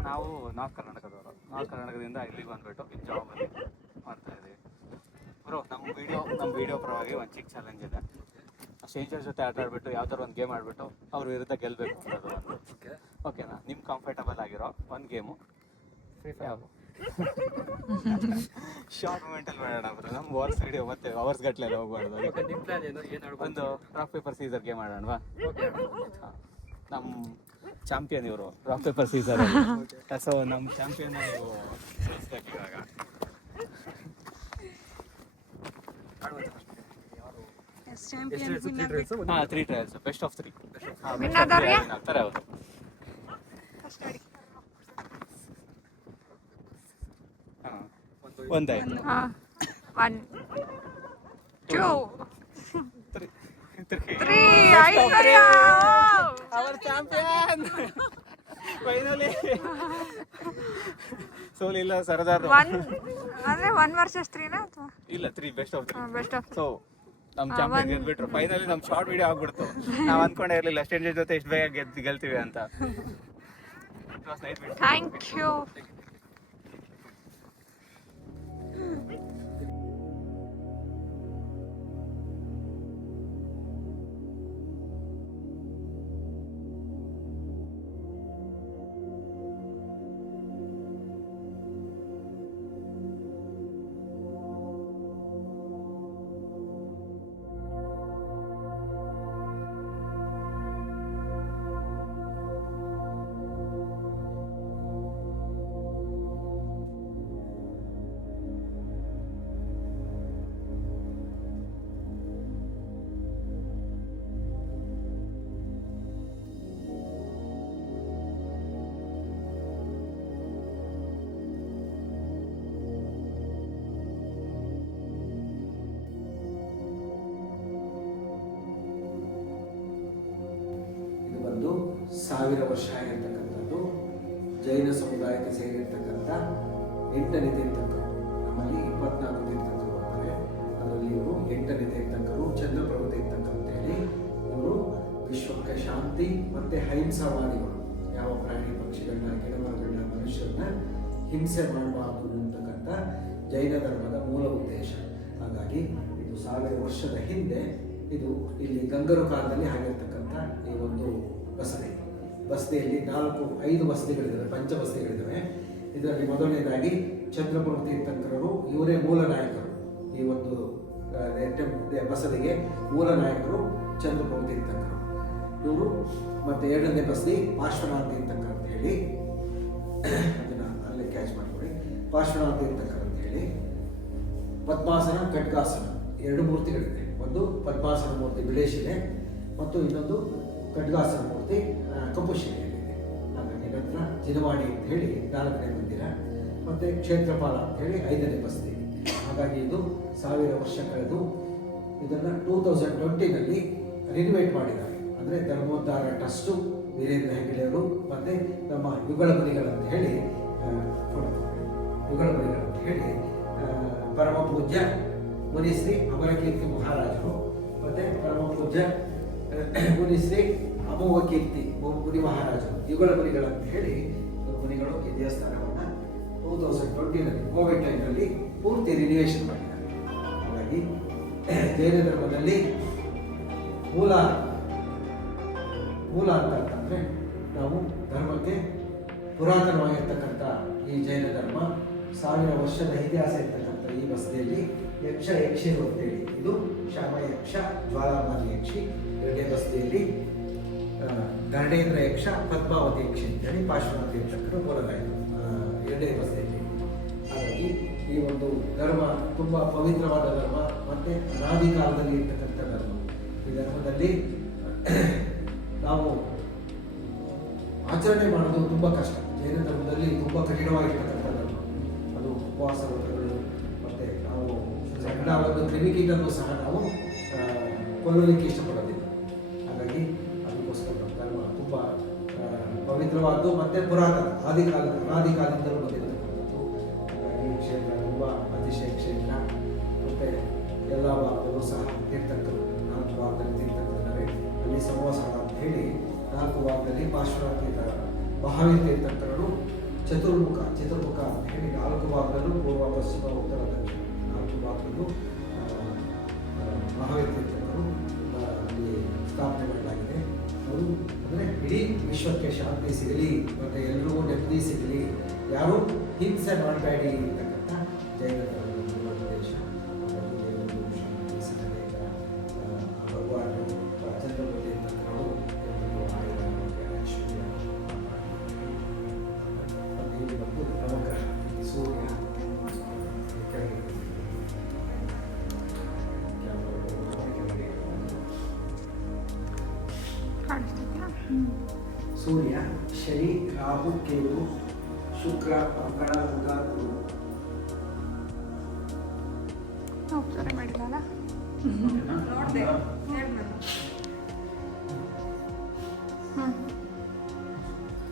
ನಾವು ನಾರ್ತ್ ಕರ್ನಾಟಕದವರು. ನಾರ್ತ್ ಕರ್ನಾಟಕದಿಂದ ಇಲ್ಲಿಗೆ ಬಂದುಬಿಟ್ಟು ಈ ಜಾಬಲ್ಲಿ ಮಾಡ್ತಾಯಿದ್ದೀವಿ. ಬ್ರೋ, ನಮ್ಮ ವೀಡಿಯೋ ಪರವಾಗಿ ಒಂದು ಚಿಕ್ಕ ಚಾಲೆಂಜ್ ಇದೆ. ಸ್ಟ್ರೇಂಜರ್ಸ್ ಜೊತೆ ಆಟ ಆಡ್ಬಿಟ್ಟು ಯಾವ ಥರ ಒಂದು ಗೇಮ್ ಆಡ್ಬಿಟ್ಟು ಅವ್ರ ವಿರುದ್ಧ ಗೆಲ್ಲಬೇಕು ಅನ್ನೋದು ಒಂದು. ಓಕೆನಾ? ನಿಮ್ಮ ಕಂಫರ್ಟಬಲ್ ಆಗಿರೋ ಒಂದು ಗೇಮು ಫ್ರೀ ಫೈರ್. ಶಾರ್ಟ್ ಮೂಮೆಂಟಲ್ಲಿ ಮಾಡೋಣ ಬ್ರೋ. ನಮ್ಮ ವರ್ಸ್ ವಿಡಿಯೋ ಮತ್ತೆ ಅವರ್ಸ್ ಗಟ್ಟಲೆ ಹೋಗ್ಬಾರ್ದು. ನಿಮ್ಮ ಪ್ಲಾನ್ ಏನು ಆಡ್ಬೋದು? ಒಂದು ರಾಕ್ ಪೇಪರ್ ಸೀಸರ್ ಗೇಮ್ ಆಡೋಣವಾ? ನಮ್ಮ ಚಾಂಪಿಯನ್ ಇವರು ರಾಕ್ ಪೇಪರ್ ಸೀಸರ್. ಸೊ ನಮ್ಮ ಚಾಂಪಿಯನ್ ನೀವು ಸೋಲಿಸ್ಬೇಕು ಇವಾಗ. ಹಾಂ, 3 ಟ್ರಯಲ್ಸ್, ಬೆಸ್ಟ್ ಆಫ್ 3 ಆಗ್ತಾರೆ ಅವರು. ಹಾಂ, ಒಂದಾಯ್ತು. 1 2 3 ಅವರ್ ಚಾಂಪಿಯನ್ ಫೈನಲಿ. ಸೋಲಿಲ್ಲ ಸರದಾರ್. 1 ಅಂದ್ರೆ 1 ವರ್ಸಸ್ 3 ಅಥವಾ ಇಲ್ಲ 3 best of 3. Best of. So ನಮ್ಮ ಚಾಂಪಿಯನ್ ಗೆದ್ಬಿಟ್ರು. ಫೈನಲಿ ನಮ್ಮ ಶಾರ್ಟ್ ವಿಡಿಯೋ ಆಗ್ಬಿಡ್ತು. ನಾವು ಅಂದ್ಕೊಂಡೇ ಇರಲಿಲ್ಲ ಸ್ಟ್ರೇಂಜರ್ ಜೊತೆ ಇಷ್ಟು ಬೇಗ ಗೆಲ್ತೀವಿ ಅಂತ. Thank you. ಇದು 1000 ವರ್ಷ ಆಗಿರ್ತಕ್ಕಂಥದ್ದು. ಜೈನ ಸಮುದಾಯಕ್ಕೆ ಸೇರಿರ್ತಕ್ಕಂಥ 8ನೇ ತೀರ್ಥಂಕರು. ನಮ್ಮಲ್ಲಿ 24 ತೀರ್ಥಂಕರು ಬರ್ತಾರೆ. ಅದರಲ್ಲಿ ಇವರು 8ನೇ ತೀರ್ಥಂಕರು ಚಂದ್ರಪ್ರಭು ತೀರ್ಥಂಕರು ಅಂತೇಳಿ. ಇವರು ವಿಶ್ವಕ್ಕೆ ಶಾಂತಿ ಮತ್ತು ಅಹಿಂಸಾವಾದಿಗಳು. ಯಾವ ಪ್ರಾಣಿ ಪಕ್ಷಿಗಳನ್ನ, ಗಿಡಮರಗಳನ್ನ, ಮನುಷ್ಯರನ್ನ ಹಿಂಸೆ ಮಾಡಬಾರದು ಅಂತಕ್ಕಂಥ ಜೈನ ಧರ್ಮದ ಮೂಲ ಉದ್ದೇಶ. ಹಾಗಾಗಿ ಇದು 1000 ವರ್ಷದ ಹಿಂದೆ ಇದು ಇಲ್ಲಿ ಗಂಗರು ಕಾಲದಲ್ಲಿ ಆಗಿರ್ತಕ್ಕಂಥ ಈ ಒಂದು ಬಸದಿಯಲ್ಲಿ 4-5 ಬಸದಿಗಳಿದ್ದಾವೆ, ಪಂಚಬಸದಿಗಳಿದ್ದಾವೆ. ಇದರಲ್ಲಿ ಮೊದಲನೇದಾಗಿ ಚಂದ್ರಪ್ರಭು ತೀರ್ಥಂಕರರು, ಇವರೇ ಮೂಲ ನಾಯಕರು. ಈ ಒಂದು ಬಸದಿಗೆ ಮೂಲ ನಾಯಕರು ಚಂದ್ರಪ್ರಭು ತೀರ್ಥಂಕರು ಇವರು. ಮತ್ತು 2ನೇ ಬಸದಿ ಪಾರ್ಶ್ವನಾಥ ತೀರ್ಥಂಕರ್ ಅಂತ ಹೇಳಿ, ಅದನ್ನು ಅಲ್ಲೇ ಕ್ಯಾಚ್ ಮಾಡ್ಕೊಳ್ಳಿ. ಪಾರ್ಶ್ವನಾಥ ತೀರ್ಥಂಕರ್ ಅಂತ ಹೇಳಿ ಪದ್ಮಾಸನ, ಖಡ್ಗಾಸನ 2 ಮೂರ್ತಿಗಳಿದೆ. ಒಂದು ಪದ್ಮಾಸನ ಮೂರ್ತಿ ಬಿಳೇಶಿಲೆ ಮತ್ತು ಇನ್ನೊಂದು ಖಡ್ಗಾಸನ ಮೂರ್ತಿ ಕಪುಶಿಲೆಯಲ್ಲಿದೆ. ಹಾಗಾಗಿ ನಂತರ ಜಿನವಾಡಿ ಅಂತ ಹೇಳಿ 4ನೇ ಮಂದಿರ, ಮತ್ತು ಕ್ಷೇತ್ರಪಾಲ ಅಂತ ಹೇಳಿ 5ನೇ ಬಸದಿ. ಹಾಗಾಗಿ ಇದು 1000 ವರ್ಷ ಕಳೆದು ಇದನ್ನು 2020ನಲ್ಲಿ ರಿನಿವೇಟ್ ಮಾಡಿದ್ದಾರೆ. ಅಂದರೆ ಧರ್ಮೋದ್ಧಾರ ಟ್ರಸ್ಟು, ವೀರೇಂದ್ರ ಹೆಗ್ಗಡೆಯವರು ಮತ್ತು ನಮ್ಮ ಯುಗಳ ಮುನಿಗಳಂತ ಹೇಳಿ ಪರಮ ಪೂಜ್ಯ ಮುನಿಶ್ರೀ ಅಮರಕೀರ್ತಿ ಮಹಾರಾಜರು ಮತ್ತು ಪರಮ ಪೂಜ್ಯ ಮುನಿಶ್ರೀ ಅಮೋಘ ಕೀರ್ತಿ ಮುನಿ ಮಹಾರಾಜರು, ಯುಗಳ ಮುನಿಗಳಂತ ಹೇಳಿ ಮುನಿಗಳು ಈ ದೇವಸ್ಥಾನವನ್ನು 2020ನಲ್ಲಿ ಕೋವಿಡ್ ಟೈಮ್ನಲ್ಲಿ ಪೂರ್ತಿ ರಿನಿವೇಷನ್ ಮಾಡಿದ್ದಾರೆ. ಹಾಗಾಗಿ ಜೈನ ಧರ್ಮದಲ್ಲಿ ಮೂಲ ಅಂತಂದರೆ ನಾವು ಧರ್ಮಕ್ಕೆ ಪುರಾತನವಾಗಿರ್ತಕ್ಕಂಥ ಈ ಜೈನ ಧರ್ಮ 1000 ವರ್ಷದ ಇತಿಹಾಸ ಇರ್ತಕ್ಕಂಥ ಈ ಬಸದಿಯಲ್ಲಿ ಯಕ್ಷಿರು ಅಂತೇಳಿ, ಇದು ಶಾಮಯಕ್ಷ, ಜ್ವಾಲಾಮಾಲಿ ಯಕ್ಷಿ. 2ನೇ ಬಸದಿಯಲ್ಲಿ ಗರುಡೇಂದ್ರ ಯಕ್ಷ, ಪದ್ಮಾವತಿ ಯಕ್ಷಿ ಅಂತೇಳಿ ಪಾರ್ಶ್ವನಾಥ ತೀರ್ಥಂಕರು ಮೂಲನಾಯಕರು 2ನೇ ಬಸದಿಯಲ್ಲಿ. ಹಾಗಾಗಿ ಈ ಒಂದು ಧರ್ಮ ತುಂಬ ಪವಿತ್ರವಾದ ಧರ್ಮ ಮತ್ತು ಅನಾದಿ ಕಾಲದಲ್ಲಿ ಇರ್ತಕ್ಕಂಥ ಧರ್ಮ. ಈ ಧರ್ಮದಲ್ಲಿ ನಾವು ಆಚರಣೆ ಮಾಡೋದು ತುಂಬ ಕಷ್ಟ. ಜೈನ ಧರ್ಮದಲ್ಲಿ ತುಂಬ ಕಠಿಣವಾಗಿರ್ತಕ್ಕಂಥ ಧರ್ಮ. ಅದು ಉಪವಾಸ ವ್ರತಗಳು, ಮತ್ತು ನಾವು ಸಣ್ಣ ಒಂದು ಕ್ರಿಮಿಕೀಟನ್ನು ಸಹ ನಾವು ಕೊಲ್ಲಲಿಕ್ಕೆ ಇಷ್ಟಪಡೋದಿಲ್ಲ. ಹಾಗಾಗಿ ಅದಕ್ಕೋಸ್ಕರ ನಮ್ಮ ಧರ್ಮ ತುಂಬ ಪವಿತ್ರವಾದ್ದು ಮತ್ತು ಪುರಾತನ ಆದಿಕಾಲದಿಂದಲೂ ಬಂದಿರತಕ್ಕಂಥದ್ದು. ಹಾಗಾಗಿ ಈ ಕ್ಷೇತ್ರ ತುಂಬ ಅತಿಶಯ ಕ್ಷೇತ್ರ. ಮತ್ತು ಎಲ್ಲ ಭಾಗದಲ್ಲೂ ಸಹ ತೀರ್ಥಂಕರು 4 ಭಾಗದಲ್ಲಿ ತೀರ್ಥಂಕರಿದ್ದಾರೆ. ಅಲ್ಲಿ ಸಂವಾಸನ ಅಂತ ಹೇಳಿ 4 ಭಾಗದಲ್ಲಿ ಪಾರ್ಶ್ವನಾಥ ಮಹಾವೀರ ತೀರ್ಥಂಕರರು ಚತುರ್ಮುಖ ಅಂತ ಹೇಳಿ 4 ಭಾಗದಲ್ಲೂ ಪೂರ್ವ ಪಶ್ಚಿಮ ಉತ್ತರ ದಕ್ಷಿಣ 4 ಭಾಗದಲ್ಲೂ ಮಹಾವೀರ ತೀರ್ಥಂಕರು ಅಲ್ಲಿ ಸ್ಥಾಪನೆ ಮಾಡಲಾಗಿದೆ. ಅದು ಅಂದರೆ ಇಡೀ ವಿಶ್ವಕ್ಕೆ ಶಾಂತಿ ಸಿಗಲಿ ಮತ್ತು ಎಲ್ಲರಿಗೂ ನೆಮ್ಮದಿ ಸಿಗಲಿ, ಯಾರೂ ಹಿಂಸೆ ಮಾಡಬೇಡಿ ಅಂತಕ್ಕಂಥ ಜೈನ ಧರ್ಮದ ಉದ್ದೇಶ. ಶಾಂತಿ ಸಿಗಲಿ ಭಗವಾನ್ ಚಂದ್ರಬಲಿ ತೀರ್ಥಂಕರು ಐಶ್ವರ್ಯ ಮತ್ತು ಇಲ್ಲಿ ಬಂದು ನವಗ್ರಹ ಸೂರ್ಯ ಸೂರ್ಯ, ಶನಿ, ರಾಹು, ಕೇತು, ಶುಕ್ರ, ಮಂಗಳ, ಬುಧ, ಗುರು. ಹೋಗ್ತಾರೆ ಮಾಡಿದಲ್ಲ ನೋಡಿದೆ.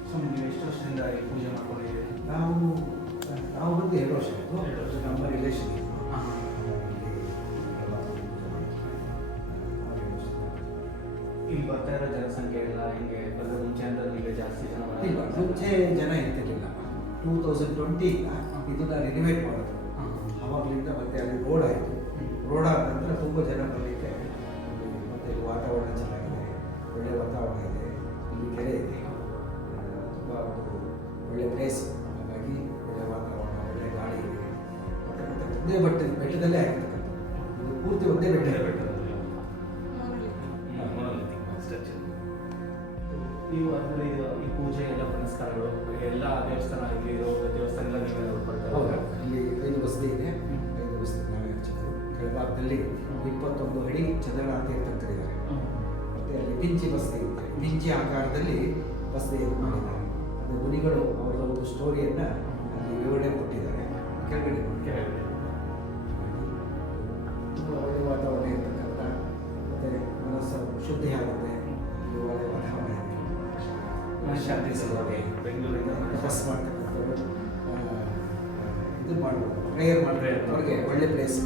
ಸ್ವಾಮಿ, ನೀವು ಎಷ್ಟು ವರ್ಷದಿಂದ ಈ ಪೂಜೆ ಮಾಡ್ಕೊಂಡಿದ್ದೀರಿ? ನಾವು ಬಂದು 2 ವರ್ಷ ಆಯಿತು. ನಮ್ಮ ರಿಲೇಷನ್ ಇಲ್ಲಿ ಬರ್ತಾ ಇರೋ ಜನಸಂಖ್ಯೆ ಎಲ್ಲ ಹಿಂಗೆ ಬರೋದು ಮುಂಚೆ ಅಂದ್ರೆ ಈಗ ಜಾಸ್ತಿ ಜನ ಇಲ್ಲ, ಮುಂಚೆ ಜನ ಇರ್ತಿರ್ಲಿಲ್ಲ. 2020 ಇದನ್ನ ರಿನಿವೇಟ್ ಮಾಡೋದು. ಆವಾಗಲಿಂದ ಮತ್ತೆ ಅಲ್ಲಿ ರೋಡ್ ಆಯಿತು. ರೋಡ್ ಆದ ನಂತರ ತುಂಬ ಜನ ಬರಲಿಕ್ಕೆ ಮತ್ತು ಇಲ್ಲಿ ವಾತಾವರಣ ಚೆನ್ನಾಗಿದೆ, ಒಳ್ಳೆಯ ವಾತಾವರಣ ಇದೆ, ಇಲ್ಲಿ ಕೆರೆ ಇದೆ, ತುಂಬ ಒಂದು ಒಳ್ಳೆಯ ಪ್ಲೇಸ್. ಹಾಗಾಗಿ ಒಳ್ಳೆಯ ವಾತಾವರಣ, ಒಳ್ಳೆಯ ಗಾಳಿ ಇದೆ. ಮತ್ತು ಒಂದೇ ಬೆಟ್ಟದಲ್ಲೇ ಆಗಿರ್ತಕ್ಕಂಥ ಇದು ಪೂರ್ತಿ ಒಂದೇ ಬೆಟ್ಟ. ನೀವು ಅದರಲ್ಲಿ ಈ ಪೂಜೆ ಎಲ್ಲ ಪುನಸ್ಕಾರಗಳು ಎಲ್ಲ ದೇವಸ್ಥಾನ ಇರೋ ದೇವಸ್ಥಾನ ಎಲ್ಲ ನೀವೇ ನೋಡ್ಕೊಳ್ತಾರೆ? ಹೌದು, ಇಲ್ಲಿ 5 ಬಸದಿ ಇದೆ. 5 ಬಸದಿ ನಾವೇ ಹಚ್ಚಿದ್ರು. ಕೆಳಭಾಗದಲ್ಲಿ 21 ಅಡಿ ಚಂದ್ರನಾಥ ತೀರ್ಥಂಕರಿದ್ದಾರೆ. ಮತ್ತು ಅಲ್ಲಿ ಪಿಂಚಿ ಬಸದಿ ಇರುತ್ತೆ. ಪಿಂಚಿ ಆಕಾರದಲ್ಲಿ ಬಸದಿಯನ್ನು ಮಾಡಿದ್ದಾರೆ. ಅದು ಮುನಿಗಳು ಅವರ ಒಂದು ಸ್ಟೋರಿಯನ್ನು ಅಲ್ಲಿ ವಿವರಣೆ ಕೊಟ್ಟಿದ್ದಾರೆ. ಕೆಳಗಡೆ ತುಂಬ ಒಳ್ಳೆಯ ವಾತಾವರಣ ಇರ್ತಕ್ಕಂಥ, ಮತ್ತು ಮನಸ್ಸು ಶುದ್ಧಿ ಆಗುತ್ತೆ. ಒಳ್ಳೆಯ ವಾತಾವರಣ ಇದೆ. ಶಾಂತಿ ಸಿಗೋದೆ, ಬೆಂಗಳೂರಿಂದ ಬಸ್ ಮಾಡ್ತಕ್ಕಂಥವ್ರು ಇದು ಮಾಡ್ಬೋದು, ಪ್ರೇಯರ್ ಮಾಡ್ತಾರೆ. ಅವ್ರಿಗೆ ಒಳ್ಳೆ ಪ್ಲೇಸ್.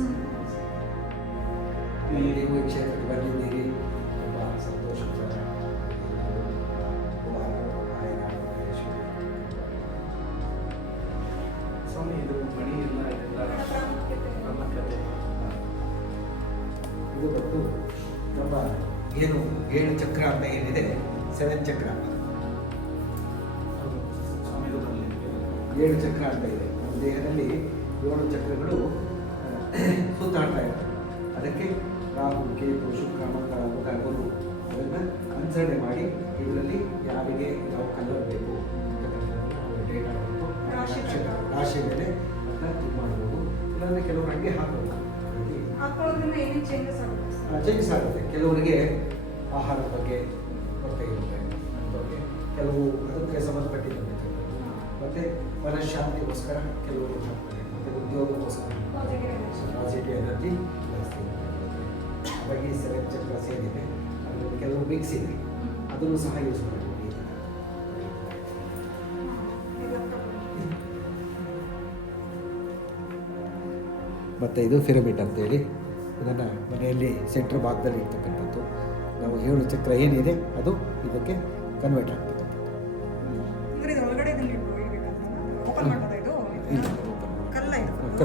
ಇಲ್ಲಿ ನೀವು ಈ ಕ್ಷೇತ್ರಕ್ಕೆ ಬಂದಿದ್ದೀರಿ, ತುಂಬ ಸಂತೋಷ. ಸ್ವಾಮಿ, ಇದು ಮಣಿ ಎಲ್ಲ ಇದೆಲ್ಲ ಪ್ರಾಮುಖ್ಯತೆ. ಇದು ಬಂದು ನಮ್ಮ ಏನು 7 ಚಕ್ರ ಅಂತ ಏನಿದೆ, 7 ಚಕ್ರ. 7 ಚಕ್ರ ಅಂತ ಇದೆ. ನಮ್ಮ ದೇಹದಲ್ಲಿ 7 ಚಕ್ರಗಳು ಸುತ್ತಾಡ್ತಾ ಇರ್ತವೆ. ಅದಕ್ಕೆ ರಾಹು, ಕೇತು, ಶುಕ್ರ, ಮಂಗಳ, ಬುಧ, ಗುರು ಅದನ್ನು ಅನುಸರಣೆ ಮಾಡಿ ಇದರಲ್ಲಿ ಯಾರಿಗೆ ಯಾವ ಕಲರ್ ಬೇಕು ಅಂತಕ್ಕಂಥದ್ದನ್ನು ಡೇಟಾ ಬಂದು ರಾಶಿ ಮೇಲೆ ಅದನ್ನ ಇದು ಮಾಡ್ಬೋದು. ಇಲ್ಲಾಂದರೆ ಕೆಲವರು ಹಂಗೆ ಹಾಕೋದು. ಚೇಂಜಸ್ ಆಗುತ್ತೆ. ಕೆಲವರಿಗೆ ಆಹಾರದ ಬಗ್ಗೆ ಕೊರತೆ ಇರುತ್ತೆ, ಬಗ್ಗೆ ಕೆಲವು ಅದಕ್ಕೆ ಸಂಬಂಧಪಟ್ಟಿದ್ದು ಮತ್ತು ಮನಃಶಾಂತಿಗೋಸ್ಕರ ಕೆಲವರು ಹಾಕ್ತಾರೆ, ಮತ್ತು ಉದ್ಯೋಗಕ್ಕೋಸ್ಕರ ಪಾಸಿಟಿವ್ ಎನರ್ಜಿ ಜಾಸ್ತಿ ಇರುತ್ತೆ. ಹಾಗಾಗಿ 7 ಚಕ್ರ ಸೇರಿದೆ. ಅದರಲ್ಲಿ ಕೆಲವು ಮಿಕ್ಸ್ ಇದೆ, ಅದನ್ನು ಸಹ ಯೂಸ್ ಮಾಡ್ಬೋದು. ಮತ್ತು ಇದು ಪಿರಮಿಡ್ ಅಂತೇಳಿ, ಇದನ್ನು ಮನೆಯಲ್ಲಿ ಸೆಂಟ್ರ್ ಭಾಗದಲ್ಲಿ ಇರ್ತಕ್ಕಂಥದ್ದು. ನಾವು 7 ಚಕ್ರ ಏನಿದೆ ಅದು ಇದಕ್ಕೆ ಕನ್ವರ್ಟ್ ಆಗ್ತಕ್ಕಂಥದ್ದು. ಇಲ್ಲ,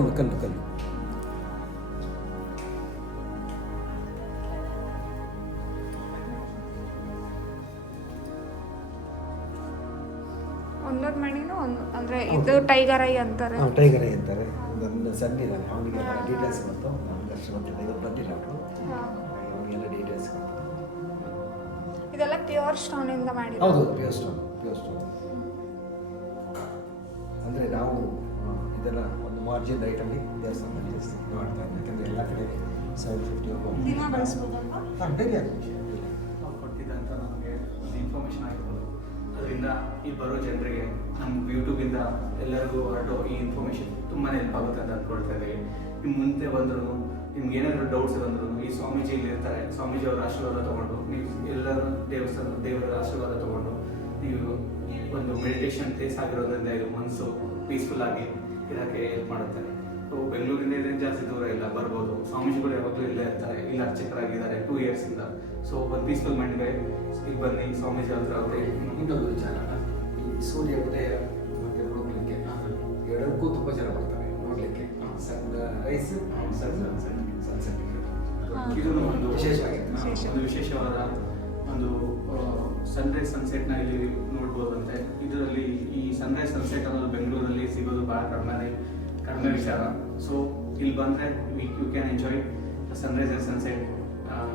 ಕಲ್ಲು. ಒಂದೊಂದು ಮಣಿನೂ ಒಂದು ಅಂದರೆ ಇದು ಟೈಗರ್ ಐ ಅಂತಾರೆ. ಟೈಗರ್ ಐ ಅಂತಾರೆ. ನನ್ನ ಸಣ್ಣ ಇದ್ದಾನೆ, ಅವನಿಗೆ ಡೀಟೇಲ್ಸ್ ಬಂತು. ನಮ್ಗೆ ಅಷ್ಟು ಗೊತ್ತಿಲ್ಲ, ಇದು ಬಂದಿಲ್ಲ ಅವರು, ಅವನಿಗೆಲ್ಲ ಡೀಟೇಲ್ಸ್ ಬಂತು. ಇದೆಲ್ಲ ಪ್ಯೂರ್ ಸ್ಟೋನಿಂದ ಮಾಡಿರೋದು. ಹೌದು, ಪ್ಯೂರ್ ಸ್ಟೋನ್. ಅಂದರೆ ನಾವು ಇದೆಲ್ಲ ಒಂದು ಮಾರ್ಜಿನ್ ರೈಟಲ್ಲಿ ದೇವಸ್ಥಾನದಲ್ಲಿ ಮಾಡ್ತಾ ಇದ್ದೀವಿ. ಯಾಕಂದರೆ ಎಲ್ಲ ಕಡೆ 750 ದಿನ ಬಳಸ್ಬೋದಲ್ವಾ? ಹಾಂ, ಡೈಲಿ ಆಗುತ್ತೆ. ನಾವು ಕೊಟ್ಟಿದ್ದಂಥ ನಮಗೆ ಒಂದು ಇನ್ಫಾರ್ಮೇಷನ್ ಆಗಿರ್ಬೋದು, ಅದರಿಂದ ಇಲ್ಲಿ ಬರೋ ಜನರಿಗೆ ನಮ್ಮ ಯೂಟ್ಯೂಬಿಂದ ಎಲ್ಲರಿಗೂ ಹೊರಟು ಈ ಇನ್ಫಾರ್ಮೇಷನ್ ತುಂಬಾ ಹೆಲ್ಪ್ ಆಗುತ್ತೆ ಅಂತ ಅಂದ್ಕೊಳ್ತಾ ಇದ್ದೀವಿ. ನಿಮ್ಮ ಮುಂದೆ ಬಂದರೂ ನಿಮ್ಗೆ ಏನಾದರೂ ಡೌಟ್ಸ್ ಬಂದರೂ ಈ ಸ್ವಾಮೀಜಿ ಇಲ್ಲಿ ಇರ್ತಾರೆ, ಸ್ವಾಮೀಜಿ ಅವರ ಆಶೀರ್ವಾದ ತೊಗೊಂಡು ನೀವು ಎಲ್ಲರೂ ದೇವರ ಆಶೀರ್ವಾದ ತೊಗೊಂಡು ನೀವು ಒಂದು ಮೆಡಿಟೇಷನ್ ಪ್ಲೇಸ್ ಆಗಿರೋದ್ರಿಂದ ಇದು ಮನಸ್ಸು ಪೀಸ್ಫುಲ್ ಆಗಿ ಇರೋಕ್ಕೆ ಹೆಲ್ಪ್ ಮಾಡುತ್ತೆ. ಸೊ ಬೆಂಗಳೂರಿಂದ ಇದೇನು ಜಾಸ್ತಿ ದೂರ ಇಲ್ಲ, ಬರ್ಬೋದು. ಸ್ವಾಮೀಜಿಗಳು ಯಾವಾಗಲೂ ಇಲ್ಲೇ ಇರ್ತಾರೆ, ಇಲ್ಲಿ ಅರ್ಚಕರಾಗಿದ್ದಾರೆ 2 yearsಯಿಂದ. ಸೊ ಒಂದು ಪೀಸ್ಫುಲ್ ಮೈಂಡ್ಗೆ ಈಗ ಬನ್ನಿ ಸ್ವಾಮೀಜಿ ಹತ್ರ ಅವ್ರೆ. ಇನ್ನೊಂದು ವಿಚಾರ, ಈ ಸೂರ್ಯ ಉದಯ ಮತ್ತೆ ನೋಡಲಿಕ್ಕೆ ಎರಡಕ್ಕೂ ತುಂಬ ಜನ ಬರ್ತಾರೆ ನೋಡಲಿಕ್ಕೆ. ಸನ್ರೈಸ್ ಸನ್ಸೆಟ್ ಇದನ್ನು ಒಂದು ವಿಶೇಷವಾಗಿತ್ತು. ಒಂದು ವಿಶೇಷವಾದ ಒಂದು ಸನ್ರೈಸ್ ಸನ್ಸೆಟ್ನ ಇಲ್ಲಿ ನೋಡ್ಬೋದಂತೆ. ಇದರಲ್ಲಿ ಈ ಸನ್ರೈಸ್ ಸನ್ಸೆಟ್ ಅನ್ನೋದು ಬೆಂಗಳೂರಲ್ಲಿ ಸಿಗೋದು ಭಾಳ ಕಡಿಮೆ ವಿಚಾರ. ಸೊ ಇಲ್ಲಿ ಬಂದರೆ you can enjoy the sunrise and sunset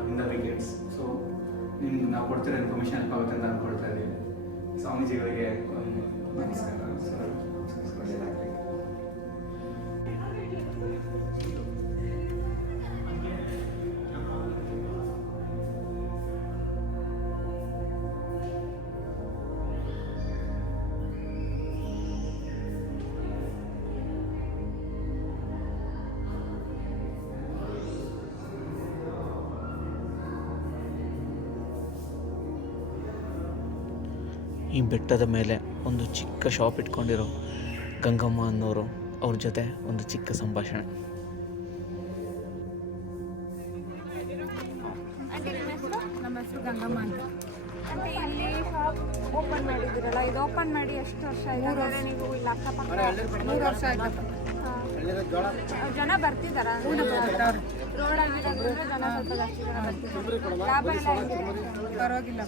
in the weekends. So ನಿಮ್ಗೆ ನಾವು ಕೊಡ್ತಿರೋ ಇನ್ಫಾರ್ಮೇಷನ್ ಹೆಲ್ಪ್ ಆಗುತ್ತೆ ಅಂತ ಅಂದ್ಕೊಳ್ತಾ ಇದ್ದೀವಿ. ಸ್ವಾಮೀಜಿಗಳಿಗೆ ನಮಸ್ಕಾರ. ಒಳ್ಳೆಯದಾಗಲಿ. ಈ ಬೆಟ್ಟದ ಮೇಲೆ ಒಂದು ಚಿಕ್ಕ ಶಾಪ್ ಇಟ್ಕೊಂಡಿರೋ ಗಂಗಮ್ಮ ಅನ್ನೋರು, ಅವ್ರ ಜೊತೆ ಒಂದು ಚಿಕ್ಕ ಸಂಭಾಷಣೆ. ಆಂಟಿ ನಿಮ್ಮ ಹೆಸರು? ನಮ್ಮ ಹೆಸರು ಗಂಗಮ್ಮ ಅಂತ. ಆಂಟಿ ಇಲ್ಲಿ ಶಾಪ್ ಓಪನ್ ಮಾಡಿದ್ದೀರಲ್ಲ, ಇದು ಓಪನ್ ಮಾಡಿ ಎಷ್ಟು ವರ್ಷ ಆಗಿದೆ? ನೀವು ಇಲ್ಲಿ ಅಕ್ಕಪಕ್ಕ 3 ವರ್ಷ ಆಯ್ತಪ್ಪ. ಜನ ಬರ್ತಿದ್ದಾರಾ? ರೋಡ್ ಆಗಿರೋದ್ರಿಂದ ಜನ ಸ್ವಲ್ಪ ಜಾಸ್ತಿ ಜನ ಬರ್ತಿದ್ದಾರೆ. ಲಾಭ ಎಲ್ಲ ಹೆಂಗಿದೆ? ಪರವಾಗಿಲ್ಲ.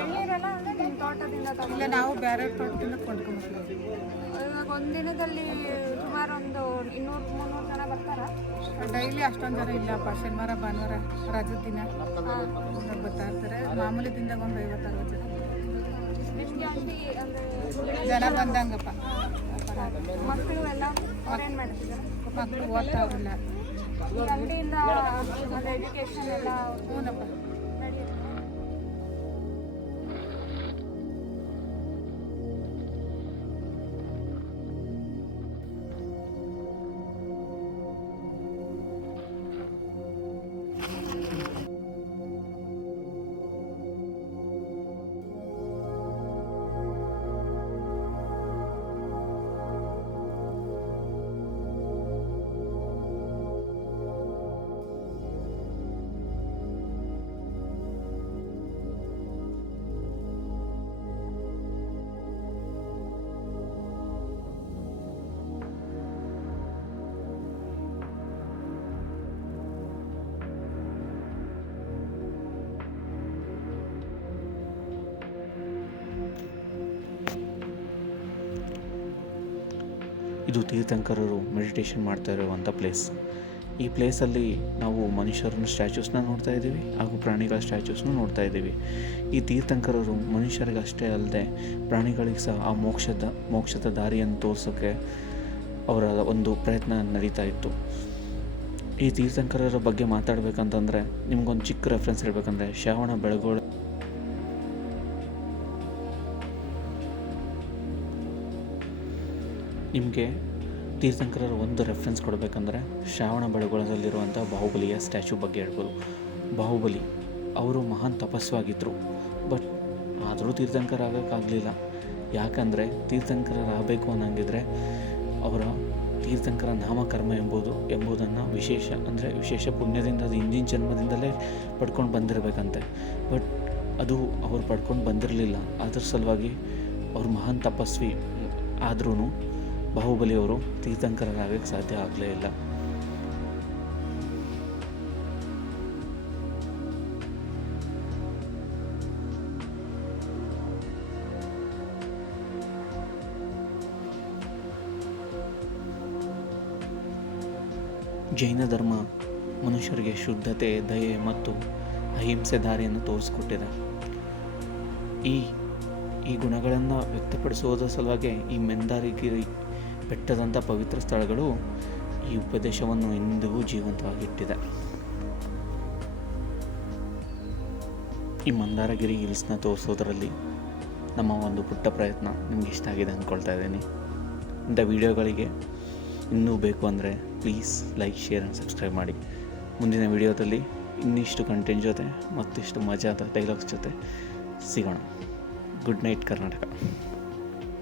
ಎಳ್ನೀರೆಲ್ಲ ಅಂದರೆ ನಿಮ್ಮ ತೋಟದಿಂದ ಇಲ್ಲ, ತಗೊಂಡು ನಾವು ಬೇರೆ ತೋಟದಿಂದ ಕೊಂಡ್ಕೊಂಡ್ಬರ್ತೀವಿ. ಇವಾಗ ಒಂದಿನದಲ್ಲಿ ಸುಮಾರು ಒಂದು 200-300 ಜನ ಬರ್ತಾರಾ? ಡೈಲಿ ಅಷ್ಟೊಂದು ಜನ ಇಲ್ಲಪ್ಪ. ಶನಿವಾರ ಭಾನುವಾರ ರಜದ ದಿನ ಬರ್ತಾ ಇರ್ತಾರೆ. ಮಾಮೂಲಿ ದಿನದಾಗ ಒಂದು 50-60 ಜನ ಎಷ್ಟು ಆಂಟಿ ಅಂದರೆ ಜನ ಬಂದಂಗಪ್ಪ. ಮಕ್ಕಳು ಎಲ್ಲ ಅವ್ರೇನು ಮಾಡ್ತಿದ್ದಾರೆ? ಮಕ್ಕಳು ಓದ್ತಾವ್ರಲ್ಲ. ಈ ಅಂಗಡಿಯಿಂದ ಅಂದರೆ ಎಜುಕೇಷನ್ ಎಲ್ಲ ಹ್ಞೂನಪ್ಪ. ನಡೆಯುತ್ತೆ. ಇದು ತೀರ್ಥಂಕರರು ಮೆಡಿಟೇಷನ್ ಮಾಡ್ತಾ ಇರುವಂಥ ಪ್ಲೇಸ್. ಈ ಪ್ಲೇಸಲ್ಲಿ ನಾವು ಮನುಷ್ಯರನ್ನ ಸ್ಟ್ಯಾಚ್ಯೂಸ್ನ ನೋಡ್ತಾ ಇದ್ದೀವಿ ಹಾಗೂ ಪ್ರಾಣಿಗಳ ಸ್ಟ್ಯಾಚ್ಯೂಸ್ನ ನೋಡ್ತಾ ಇದ್ದೀವಿ. ಈ ತೀರ್ಥಂಕರರು ಮನುಷ್ಯರಿಗಷ್ಟೇ ಅಲ್ಲದೆ ಪ್ರಾಣಿಗಳಿಗೆ ಸಹ ಆ ಮೋಕ್ಷದ ದಾರಿಯನ್ನು ತೋರಿಸೋಕ್ಕೆ ಅವರ ಒಂದು ಪ್ರಯತ್ನ ನಡೀತಾ ಇತ್ತು. ಈ ತೀರ್ಥಂಕರರ ಬಗ್ಗೆ ಮಾತಾಡಬೇಕಂತಂದರೆ ನಿಮ್ಗೊಂದು ಚಿಕ್ಕ ರೆಫರೆನ್ಸ್ ಹೇಳ್ಬೇಕಂದ್ರೆ ಶ್ರಾವಣ ಬೆಳಗೊಳ ನಿಮಗೆ ತೀರ್ಥಂಕರರ ಒಂದು ರೆಫರೆನ್ಸ್ ಕೊಡಬೇಕಂದ್ರೆ ಶ್ರಾವಣ ಬೆಳಗೊಳದಲ್ಲಿರುವಂಥ ಬಾಹುಬಲಿಯ ಸ್ಟ್ಯಾಚ್ಯೂ ಬಗ್ಗೆ ಹೇಳ್ಬೋದು. ಬಾಹುಬಲಿ ಅವರು ಮಹಾನ್ ತಪಸ್ವಾಗಿದ್ದರು, ಬಟ್ ಆದರೂ ತೀರ್ಥಂಕರ ಆಗೋಕ್ಕಾಗಲಿಲ್ಲ. ಯಾಕಂದರೆ ತೀರ್ಥಂಕರರಾಗಬೇಕು ಅನ್ನಂಗಿದ್ರೆ ಅವರ ತೀರ್ಥಂಕರ ನಾಮಕರ್ಮ ಎಂಬುದನ್ನು ವಿಶೇಷ ಪುಣ್ಯದಿಂದ ಅದು ಹಿಂದಿನ ಜನ್ಮದಿಂದಲೇ ಪಡ್ಕೊಂಡು ಬಂದಿರಬೇಕಂತೆ. ಬಟ್ ಅದು ಅವ್ರು ಪಡ್ಕೊಂಡು ಬಂದಿರಲಿಲ್ಲ. ಅದ್ರ ಸಲುವಾಗಿ ಅವ್ರು ಮಹಾನ್ ತಪಸ್ವಿ ಆದ್ರೂ ಬಾಹುಬಲಿಯವರು ತೀರ್ಥಂಕರರಾಗಕ್ಕೆ ಸಾಧ್ಯ ಆಗಲೇ ಇಲ್ಲ. ಜೈನ ಧರ್ಮ ಮನುಷ್ಯರಿಗೆ ಶುದ್ಧತೆ, ದಯೆ ಮತ್ತು ಅಹಿಂಸೆ ದಾರಿಯನ್ನು ತೋರಿಸ್ಕೊಟ್ಟಿದೆ. ಈ ಗುಣಗಳನ್ನು ವ್ಯಕ್ತಪಡಿಸುವುದರ ಸಲುವಾಗಿ ಈ ಮೆಂದಾರಗಿರಿ ಬೆಟ್ಟದಂಥ ಪವಿತ್ರ ಸ್ಥಳಗಳು ಈ ಉಪದೇಶವನ್ನು ಎಂದಿಗೂ ಜೀವಂತವಾಗಿಟ್ಟಿದೆ. ಈ ಮಂದಾರಗಿರಿ ಹಿಲ್ಸ್ನ ತೋರಿಸೋದರಲ್ಲಿ ನಮ್ಮ ಒಂದು ಪುಟ್ಟ ಪ್ರಯತ್ನ ನಿಮ್ಗೆ ಇಷ್ಟ ಆಗಿದೆ ಅಂದ್ಕೊಳ್ತಾ ಇದ್ದೀನಿ. ಇಂಥ ವಿಡಿಯೋಗಳಿಗೆ ಇನ್ನೂ ಬೇಕು ಅಂದರೆ please like, share and subscribe ಮಾಡಿ. ಮುಂದಿನ ವಿಡಿಯೋದಲ್ಲಿ ಇನ್ನಿಷ್ಟು ಕಂಟೆಂಟ್ ಜೊತೆ ಮತ್ತಿಷ್ಟು ಮಜಾದ ಡೈಲಾಗ್ಸ್ ಜೊತೆ ಸಿಗೋಣ. Good night Karnataka.